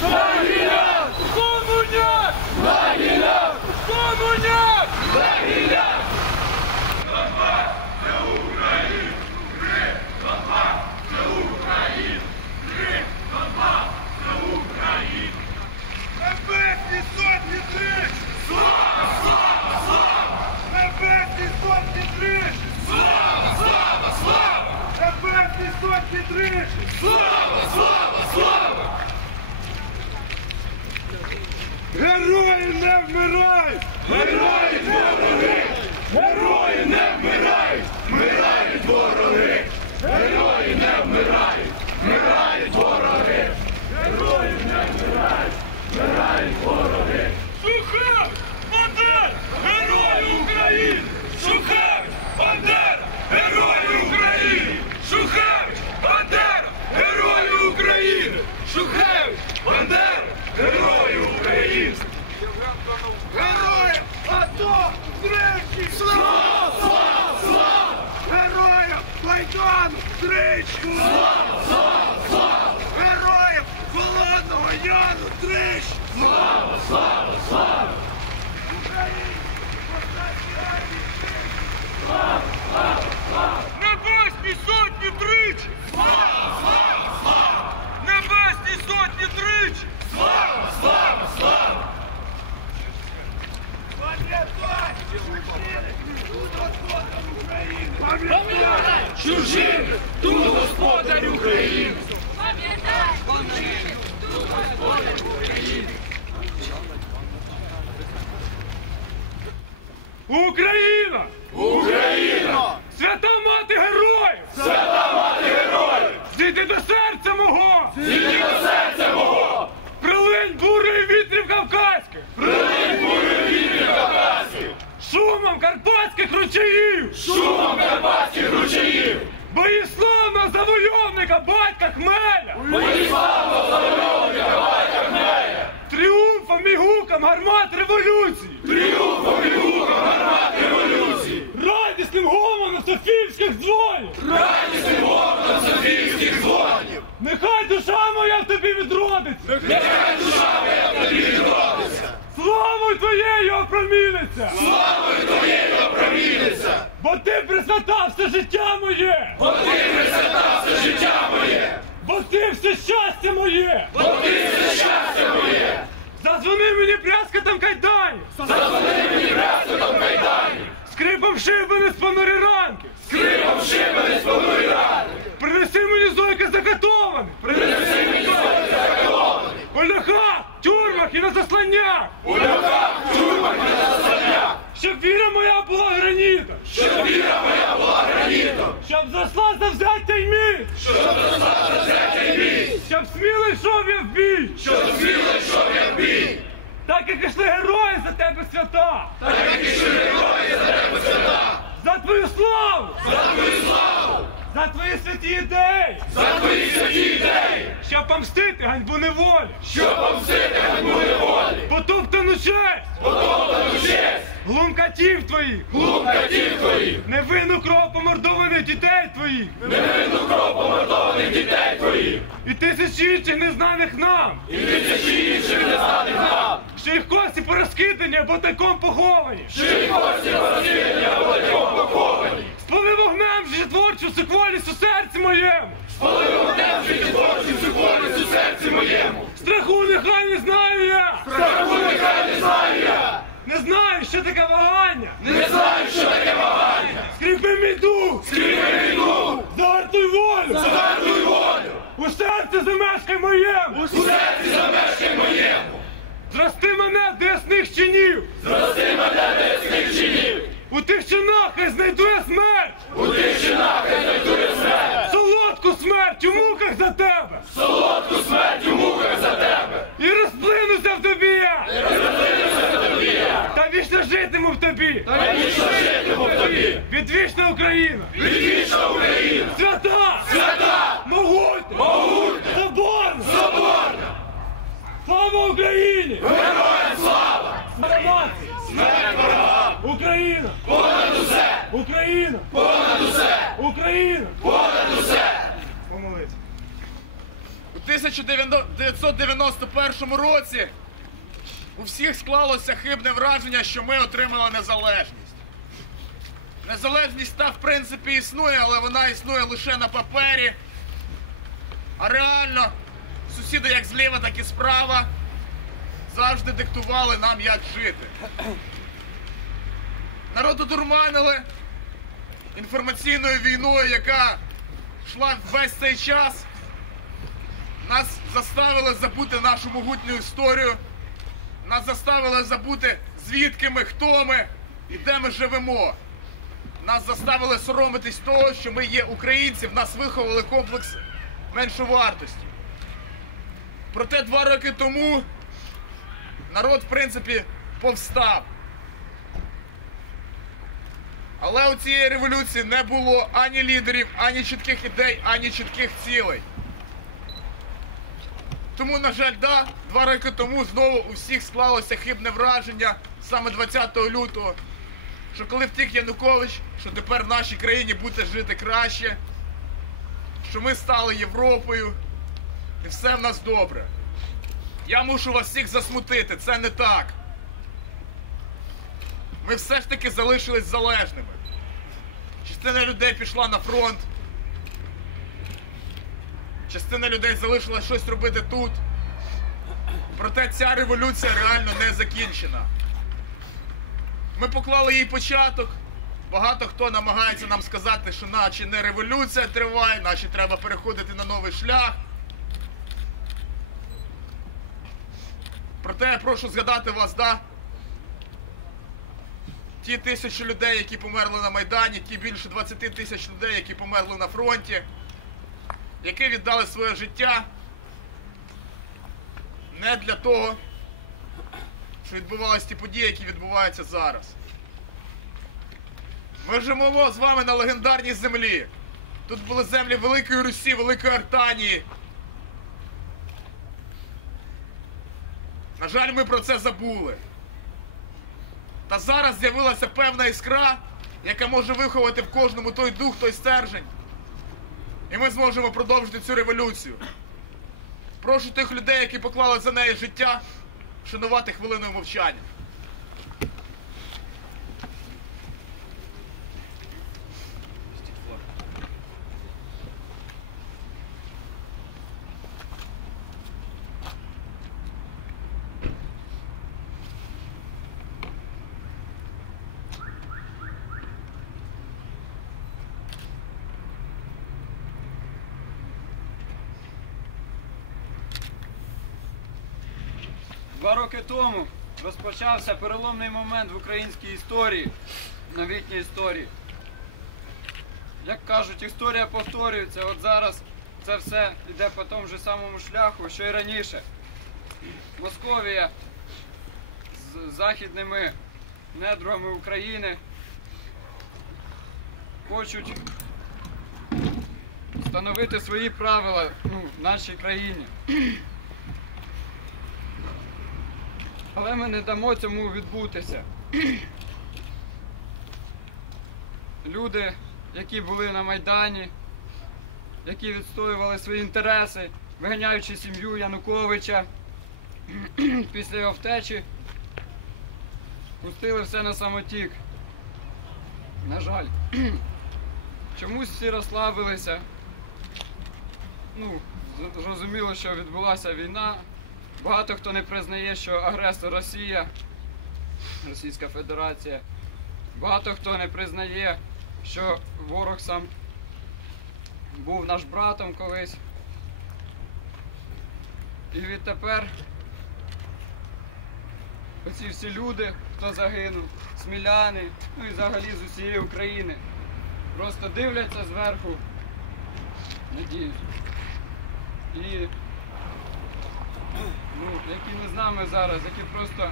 Hurry! Україна! Україна! Свята мати героїв! Свята мати героїв! Зійди до серця мого! Зійди до серця мого! Прилинь бурою вітрів кавказьких! Прилинь бурю вітрів кавказьких! Шумом карпатських ручаїв! Шумом карпатських ручаїв! Боїславного завойовника батька Хмеля! Боїславного завойовника батька Хмеля! Тріумфом і гуком гармат революції! Тріумфом і гуком гармат революції! Радісним гомоном Софіївських дзвонів! Радісним вогнем Софійських дзвонів! Нехай душа моя в тобі відродиться! Нехай душа моя в тобі відродиться! Славою твоєю опроміниться! Славою твоєю опроміниться! Бо ти присвята все життя моє! Бо ти присвята все життя моє! Бо ти все щастя моє! Бо ти все щастя моє! Зазвони мені брязкотом кайданів! Зазвони мені брязкотом кайданів! Скрипом шибени з понурі ранки! Скрипом шибени з понурі рани! Принеси мені зойки закатованих! Принеси мені зойки заколованих! У ляхах, тюрмах і на засланнях! У льохах, тюрмах і на засланнях! Щоб віра моя була гранітом! Щоб віра моя була гранітом! Щоб зросла завзяття й міць! Щоб зросла завзяття й міць! Щоб сміло йшов я в бій! Щоб сміло йшов я в бій! Так як ішли герої за тебе свята! Так як ішли герої за тебе свята! За твою славу! За твою славу! За твої святі ідеї! За твої святі ідеї! Щоб помстити ганьбу неволі! Щоб помстити ганьбу неволі! Потоптану честь! Потоптану честь! Глумкатів твоїх! Глум катів твоїх! Невинну кров помордованих дітей твоїх! Невинну кров помордованих дітей твоїх! І тисячі інших незнаних нам! І тисячі інших незнаних кості порозкидані поховані! Що й гості порозкидані або таком поховані! Спали вогнем сикволість у серці моєму! Спали вогнем сухорість у серці моєму! Страху нехай не знаю я! Страху нехай не знаю я! Не знаю, що таке вагання! Не знаю, що таке вагання! Скріпи мій дух! Скріпи війну! Зартуй волю! Загадуй волю! У серці замешкай моєму! У серці замешкай моєму! Зрости мене до ясних чинів! Зрости мене десних чинів! У тих чинах хай знайду я смерть! У тих чинах хай знайдує смерть! Солодку смерть у муках за тебе! Солодку смерть у муках за тебе! І розплинуся в тобі я! Розплинуся тобі я! Та вічно житиму в тобі! Та вічно житиму в тобі! Відвічна Україна! Відвічна Україна! Свята! Свята! Могутня! Могутня! Слава Україні! Героям слава! Слава! Смерть ворогам! Україна! Понад усе! Україна! Понад усе! Україна! Понад усе! Помолись. У 1991 році у всіх склалося хибне враження, що ми отримали незалежність. Незалежність та в принципі існує, але вона існує лише на папері. А реально, сусіди як зліва, так і справа завжди диктували нам, як жити. Народ одурманили інформаційною війною, яка йшла весь цей час. Нас заставили забути нашу могутню історію, Нас заставили забути, звідки ми, хто ми і де ми живемо. Нас заставили соромитись того, що ми є українці, в нас виховали комплекс меншовартості. Проте два роки тому народ, в принципі, повстав. Але у цієї революції не було ані лідерів, ані чітких ідей, ані чітких цілей. Тому, на жаль, да, два роки тому знову у всіх склалося хибне враження саме 20 лютого, що коли втік Янукович, що тепер в нашій країні буде жити краще, що ми стали Європою і все в нас добре. Я мушу вас всіх засмутити, це не так. Ми все ж таки залишились залежними. Частина людей пішла на фронт. Частина людей залишила щось робити тут. Проте ця революція реально не закінчена. Ми поклали їй початок. Багато хто намагається нам сказати, що наче не революція триває, наче треба переходити на новий шлях. Проте я прошу згадати вас, да? Ті тисячі людей, які померли на Майдані, ті більше 20 тисяч людей, які померли на фронті, які віддали своє життя не для того, що відбувалися ті події, які відбуваються зараз. Ми живемо з вами на легендарній землі. Тут були землі Великої Русі, Великої Артанії. На жаль, ми про це забули. Та зараз з'явилася певна іскра, яка може виховати в кожному той дух, той стержень. І ми зможемо продовжити цю революцію. Прошу тих людей, які поклали за неї життя, шанувати хвилиною мовчання. Два роки тому розпочався переломний момент в українській історії, новітній історії. Як кажуть, історія повторюється. От зараз це все йде по тому же самому шляху, що й раніше. Московія з західними недругами України хочуть встановити свої правила ну, в нашій країні. Але ми не дамо цьому відбутися. Люди, які були на Майдані, які відстоювали свої інтереси, виганяючи сім'ю Януковича після його втечі, пустили все на самотік. На жаль. Чомусь всі розслабилися. Ну, зрозуміло, що відбулася війна. Багато хто не признає, що агресор Росія, Російська Федерація. Багато хто не признає, що ворог сам був наш братом колись. І відтепер оці всі люди, хто загинув, сміляни, ну і взагалі з усієї України, просто дивляться зверху, надіюсь. І ну, які не з нами зараз, які просто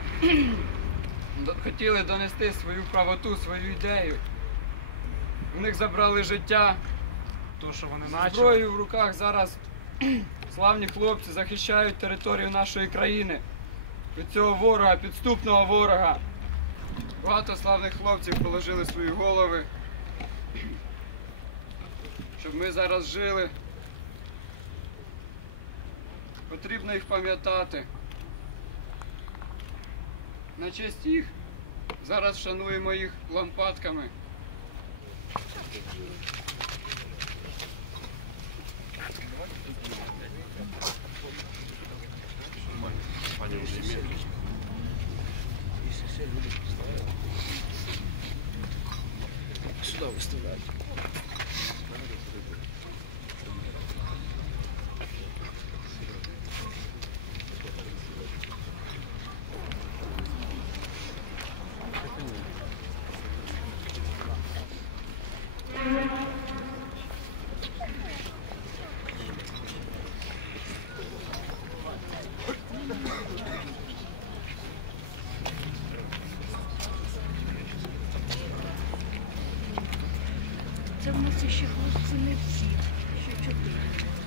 хотіли донести свою правоту, свою ідею. У них забрали життя. То, що вони Зі зброєю в руках зараз славні хлопці захищають територію нашої країни від цього ворога, підступного ворога. Багато славних хлопців положили свої голови, щоб ми зараз жили. Потрібно їх пам'ятати. На честь их, зараз шануємо моих лампадками. Сюда выставляют. У ще хлопці не всі, ще чотири.